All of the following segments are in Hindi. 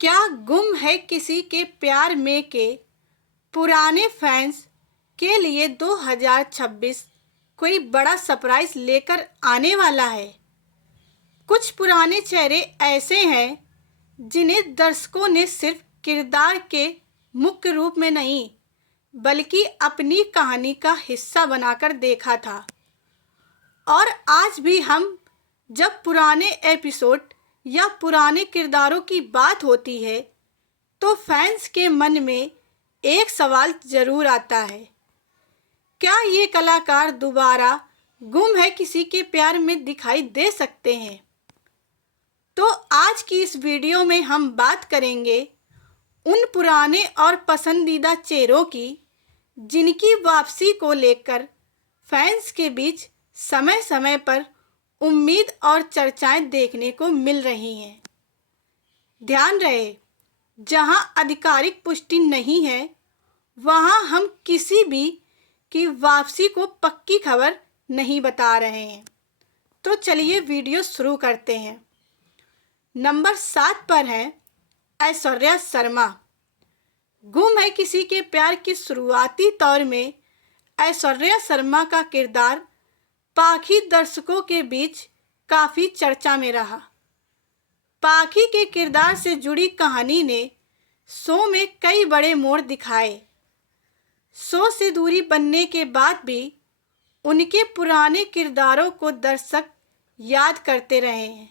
क्या गुम है किसी के प्यार में के पुराने फैंस के लिए 2026 कोई बड़ा सरप्राइज लेकर आने वाला है। कुछ पुराने चेहरे ऐसे हैं जिन्हें दर्शकों ने सिर्फ किरदार के मुख्य रूप में नहीं बल्कि अपनी कहानी का हिस्सा बनाकर देखा था। और आज भी हम जब पुराने एपिसोड या पुराने किरदारों की बात होती है तो फैंस के मन में एक सवाल जरूर आता है, क्या ये कलाकार दोबारा गुम है किसी के प्यार में दिखाई दे सकते हैं। तो आज की इस वीडियो में हम बात करेंगे उन पुराने और पसंदीदा चेहरों की जिनकी वापसी को लेकर फैंस के बीच समय समय पर उम्मीद और चर्चाएं देखने को मिल रही हैं। ध्यान रहे, जहां आधिकारिक पुष्टि नहीं है वहां हम किसी भी की वापसी को पक्की खबर नहीं बता रहे हैं। तो चलिए वीडियो शुरू करते हैं। नंबर 7 पर है ऐश्वर्या शर्मा। गुम है किसी के प्यार की शुरुआती दौर में ऐश्वर्या शर्मा का किरदार पाखी दर्शकों के बीच काफ़ी चर्चा में रहा। पाखी के किरदार से जुड़ी कहानी ने शो में कई बड़े मोड़ दिखाए। शो से दूरी बनने के बाद भी उनके पुराने किरदारों को दर्शक याद करते रहे हैं।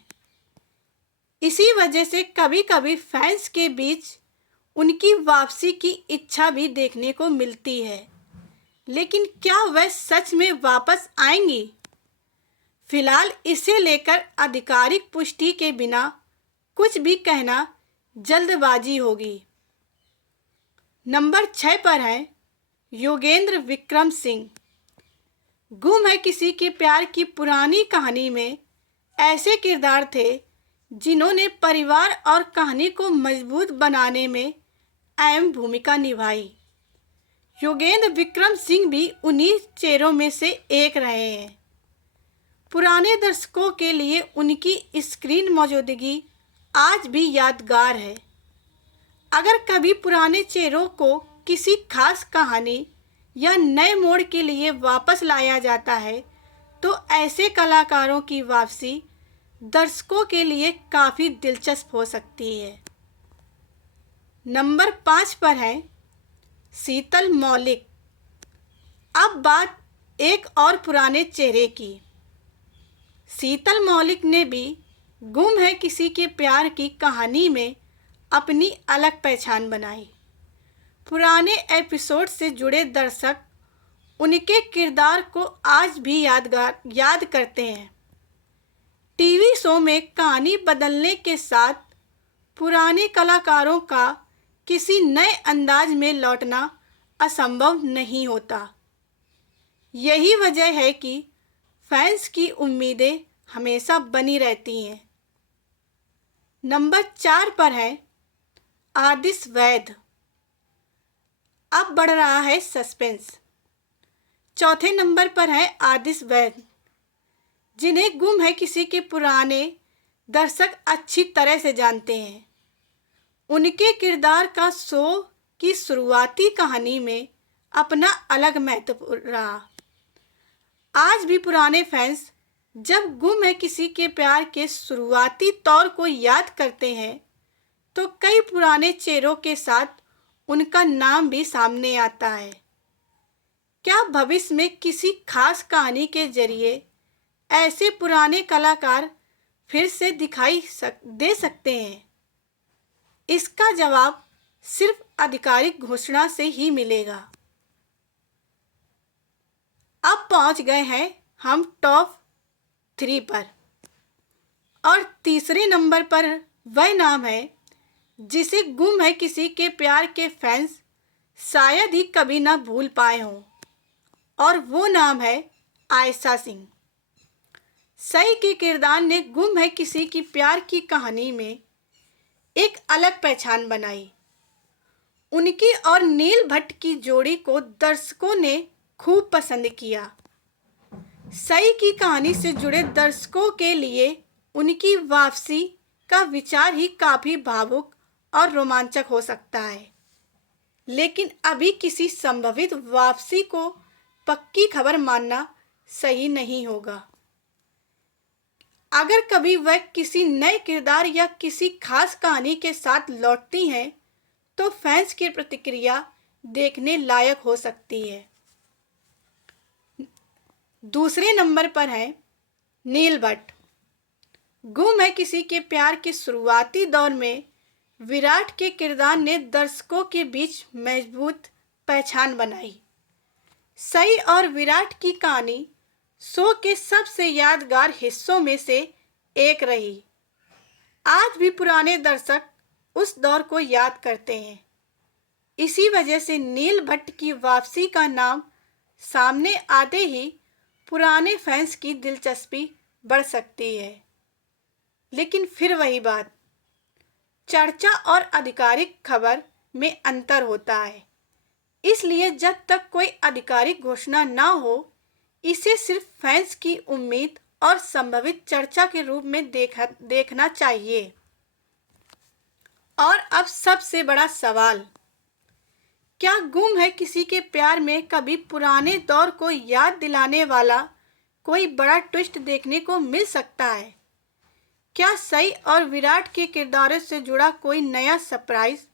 इसी वजह से कभी कभी फैंस के बीच उनकी वापसी की इच्छा भी देखने को मिलती है, लेकिन क्या वह सच में वापस आएंगी? फिलहाल इसे लेकर आधिकारिक पुष्टि के बिना कुछ भी कहना जल्दबाजी होगी। नंबर 6 पर है योगेंद्र विक्रम सिंह। गुम है किसी के प्यार की पुरानी कहानी में ऐसे किरदार थे जिन्होंने परिवार और कहानी को मजबूत बनाने में अहम भूमिका निभाई। योगेंद्र विक्रम सिंह भी उन्हीं चेहरों में से एक रहे हैं। पुराने दर्शकों के लिए उनकी स्क्रीन मौजूदगी आज भी यादगार है। अगर कभी पुराने चेहरों को किसी खास कहानी या नए मोड़ के लिए वापस लाया जाता है तो ऐसे कलाकारों की वापसी दर्शकों के लिए काफ़ी दिलचस्प हो सकती है। नंबर 5 पर है शीतल मौलिक। अब बात एक और पुराने चेहरे की। शीतल मौलिक ने भी गुम है किसी के प्यार की कहानी में अपनी अलग पहचान बनाई। पुराने एपिसोड से जुड़े दर्शक उनके किरदार को आज भी याद करते हैं। टीवी शो में कहानी बदलने के साथ पुराने कलाकारों का किसी नए अंदाज में लौटना असंभव नहीं होता। यही वजह है कि फैंस की उम्मीदें हमेशा बनी रहती हैं। नंबर 4 पर है आदिश वैद। अब बढ़ रहा है सस्पेंस। चौथे नंबर पर है आदिश वैद, जिन्हें गुम है किसी के पुराने दर्शक अच्छी तरह से जानते हैं। उनके किरदार का शो की शुरुआती कहानी में अपना अलग महत्व रहा। आज भी पुराने फैंस जब गुम है किसी के प्यार के शुरुआती दौर को याद करते हैं तो कई पुराने चेहरों के साथ उनका नाम भी सामने आता है। क्या भविष्य में किसी खास कहानी के जरिए ऐसे पुराने कलाकार फिर से दिखाई दे सकते हैं? इसका जवाब सिर्फ आधिकारिक घोषणा से ही मिलेगा। अब पहुंच गए हैं हम टॉप 3 पर, और तीसरे नंबर पर वह नाम है जिसे गुम है किसी के प्यार के फैंस शायद ही कभी ना भूल पाए हों, और वो नाम है आयशा सिंह। सई के किरदार ने गुम है किसी की प्यार की कहानी में एक अलग पहचान बनाई। उनकी और नील भट्ट की जोड़ी को दर्शकों ने खूब पसंद किया। सई की कहानी से जुड़े दर्शकों के लिए उनकी वापसी का विचार ही काफ़ी भावुक और रोमांचक हो सकता है, लेकिन अभी किसी संभवित वापसी को पक्की खबर मानना सही नहीं होगा। अगर कभी वह किसी नए किरदार या किसी खास कहानी के साथ लौटती हैं, तो फैंस की प्रतिक्रिया देखने लायक हो सकती है। दूसरे नंबर पर है नील भट्ट। गुम है किसी के प्यार के शुरुआती दौर में विराट के किरदार ने दर्शकों के बीच मजबूत पहचान बनाई। सई और विराट की कहानी शो के सबसे यादगार हिस्सों में से एक रही। आज भी पुराने दर्शक उस दौर को याद करते हैं। इसी वजह से नील भट्ट की वापसी का नाम सामने आते ही पुराने फैंस की दिलचस्पी बढ़ सकती है। लेकिन फिर वही बात, चर्चा और आधिकारिक खबर में अंतर होता है, इसलिए जब तक कोई आधिकारिक घोषणा ना हो, इसे सिर्फ फैंस की उम्मीद और संभावित चर्चा के रूप में देखना चाहिए। और अब सबसे बड़ा सवाल, क्या गुम है किसी के प्यार में कभी पुराने दौर को याद दिलाने वाला कोई बड़ा ट्विस्ट देखने को मिल सकता है? क्या सई और विराट के किरदारों से जुड़ा कोई नया सरप्राइज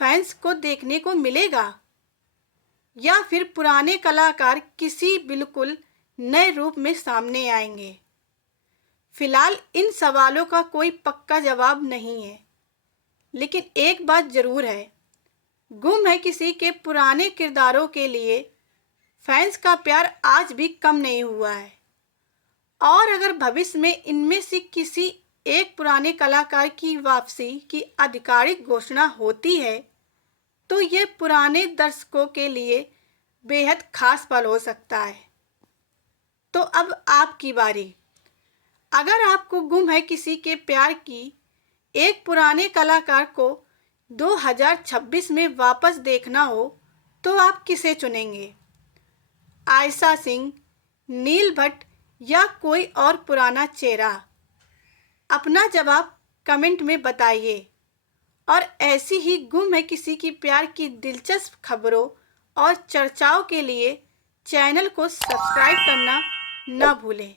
फैंस को देखने को मिलेगा, या फिर पुराने कलाकार किसी बिल्कुल नए रूप में सामने आएंगे? फिलहाल इन सवालों का कोई पक्का जवाब नहीं है, लेकिन एक बात जरूर है, गुम है किसी के पुराने किरदारों के लिए फैंस का प्यार आज भी कम नहीं हुआ है। और अगर भविष्य में इनमें से किसी एक पुराने कलाकार की वापसी की आधिकारिक घोषणा होती है, तो ये पुराने दर्शकों के लिए बेहद खास पल हो सकता है। तो अब आपकी बारी। अगर आपको गुम है किसी के प्यार की एक पुराने कलाकार को 2026 में वापस देखना हो, तो आप किसे चुनेंगे? आयशा सिंह, नील भट्ट या कोई और पुराना चेहरा? अपना जवाब कमेंट में बताइए। और ऐसी ही गुम है किसी की प्यार की दिलचस्प खबरों और चर्चाओं के लिए चैनल को सब्सक्राइब करना न भूलें।